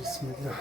Bismillah.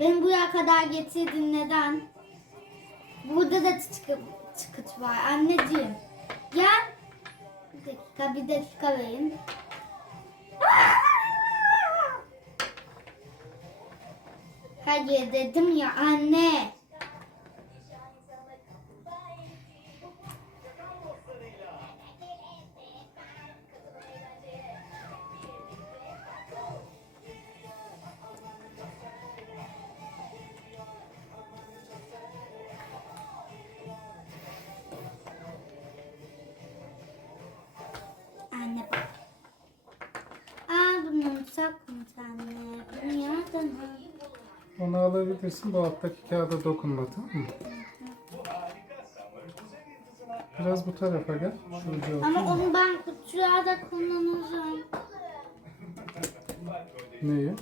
Beni buraya kadar getirdin neden? Burada da çıkıt, çıkıt var anneciğim. Gel. Bir dakika bir dakika verin. Hayır dedim ya. Anne bunu sakın anne. Bunu. Onu alabilirsin. Bu alttaki kağıda dokunma tamam mı? Biraz bu tarafa gel. Şu ucu Ama onu ben kutuya da kullanacağım. Neyi?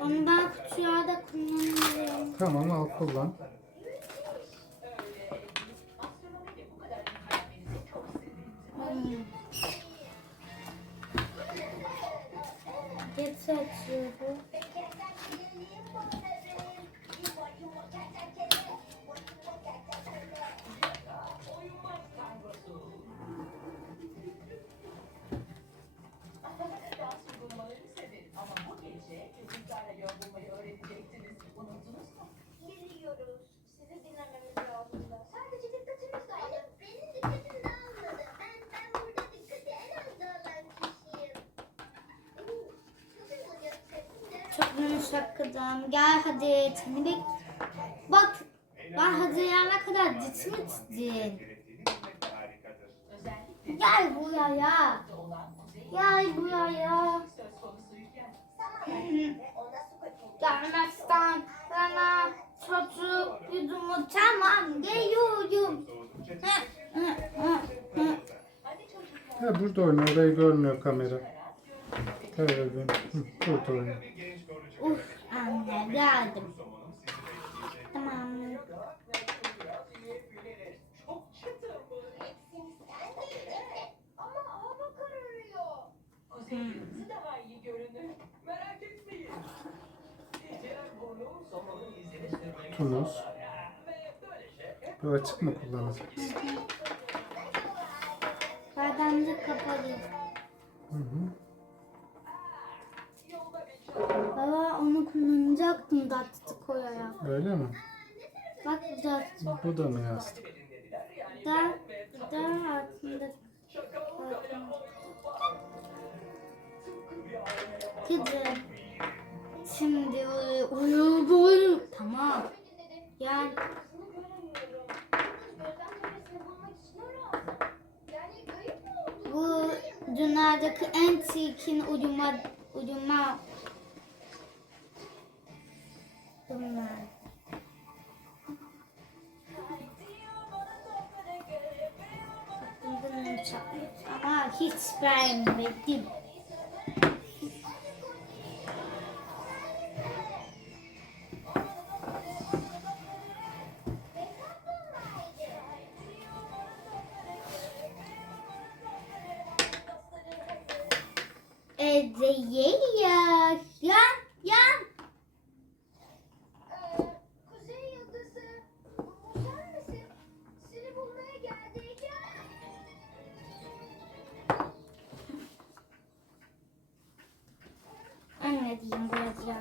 Onu ben kutuya da kullanıyorum. Tamam al kullan. Mm-hmm. Yumuşak. Gel hadi seni bek. Bak ben hazırlanana kadar gitmiştin. Özellikle Gel buraya. kuzey Gel buraya. Gelmezsen sana çocuk yudumu tamam geliyorum. Ha burada oyna. Orayı görmüyor kamera. Evet. Burada oyna. Kararıyor. Kuzey yıldızı daha iyi görünür. Merak etmeyin. Tunus. Bu açık mı kullanacaksın? Bademci kapalı. Hı hı. Onu kullanacaktım datçı koyarak. Öyle mi? Bak datçı. Bu da mı yastık? Da, da altında. Kızım. Şimdi uyu uyu uyu. Tamam. Gel. Bu dünyadaki en çirkin uyuma uyuma. Bunun çok- Ama hiç beğenmedim. Ezeye ya. Yan yan.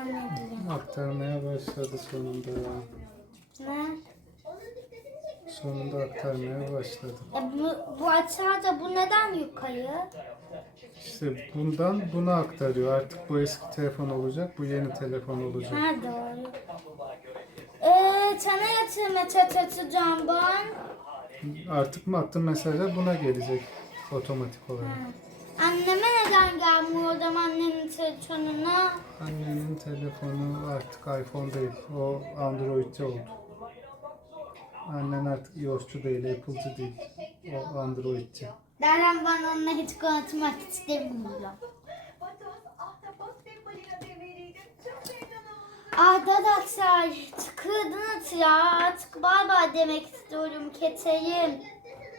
anneciğim. Aktarmaya başladı sonunda ya. Ne? Sonunda aktarmaya başladı. E bu, bu açarca bu neden yukarı? İşte bundan buna aktarıyor. Artık bu eski telefon olacak, bu yeni telefon olacak. Ha doğru. Eee sana yatırma çatırtacağım ben. Artık mı attığın mesajlar buna gelecek otomatik olarak. Anneme neden gelmiyor o zaman annemin telefonuna? Annenin telefonu artık iPhone değil, o Android'ci oldu. Annen artık iOS'cu değil, Apple'cı değil. O Android'ci. Derhal ben onunla hiç konuşmak istemiyorum. Memnun oldum. Arkadaşlar çıkırdınız ya. Artık bay bay demek istiyorum keteyim.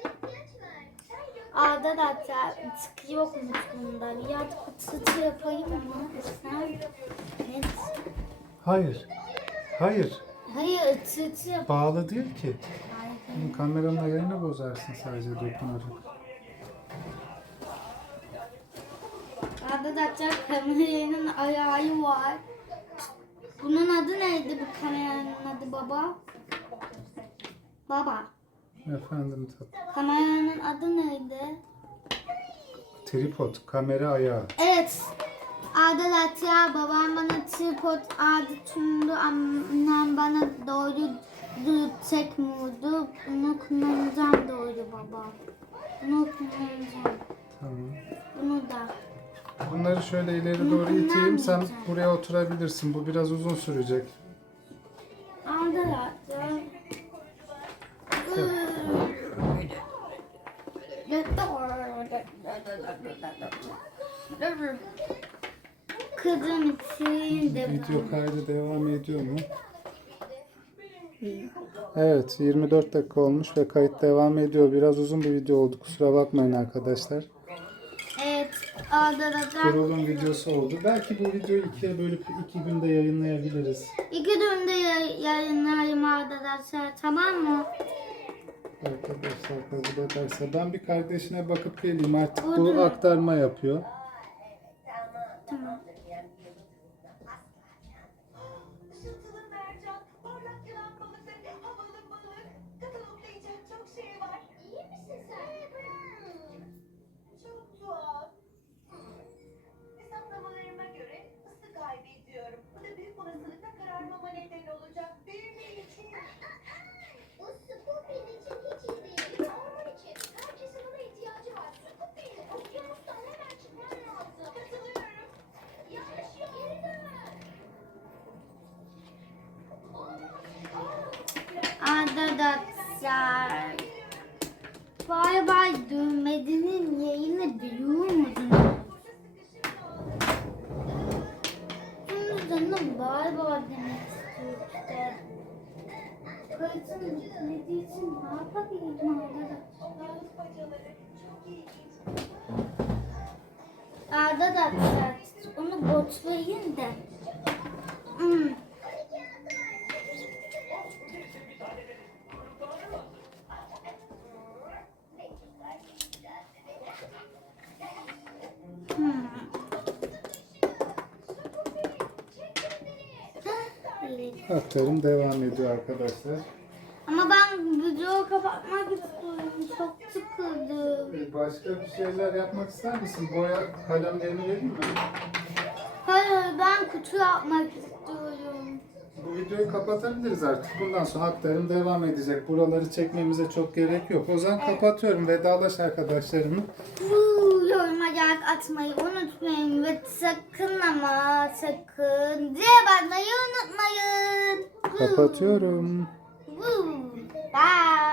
Gökte sana ihtiyaç var. Sen gök Arkadaşlar çık yokmuş bunda. Ya çıtı yapayım mı? Sen ne? Hayır, hayır. Hayır yap. Bağlı değil ki. Hayır. Kameranın ayarını bozarsın sadece dokunarak. Arkadaşlar kameranın ayağı var. Bunun adı neydi bu kameranın adı baba? Baba. Efendim tatlım. Kameranın adı neydi? Tripod, kamera ayağı. Evet. Arkadaşlar babam bana tripod adı sundu. Annem bana doğru düz çekmiyordu. Bunu kullanacağım doğru baba. Bunu kullanacağım. Tamam. Bunu da. Bunları şöyle ileri doğru iteyim. Sen buraya oturabilirsin. Bu biraz uzun sürecek. Arkadaşlar. Kızım için de Video kaydı devam ediyor mu? Evet 24 dakika olmuş ve kayıt devam ediyor. Biraz uzun bir video oldu. Kusura bakmayın arkadaşlar. Evet arkadaşlar Kurulum videosu oldu. Belki bu videoyu ikiye bölüp iki günde yayınlayabiliriz. iki günde yay- yayınlarım arkadaşlar tamam mı? Arkadaşlar kabul ederse. Ben bir kardeşine bakıp geleyim. Artık bu aktarma yapıyor. Arkadaşlar Bay bay düğmedinin yayını biliyor musunuz? Canım bay bay demek istiyor işte. Kayıtın bitmediği için ne yapabilirim arkadaşlar? Arkadaşlar onu botlayın da. Aktarım devam ediyor arkadaşlar. Ama ben videoyu kapatmak istiyorum. Çok sıkıldım. Başka bir şeyler yapmak ister misin? Boya kalemlerini vereyim mi? Hayır ben kutu yapmak istiyorum. Bu videoyu kapatabiliriz artık. Bundan sonra aktarım devam edecek. Buraları çekmemize çok gerek yok. O zaman kapatıyorum. Vedalaş arkadaşlarımla. Vuu, Yoruma like atmayı unutmayın ve sakın ama sakın diye basmayı unutmayın. Kapatıyorum. Bye.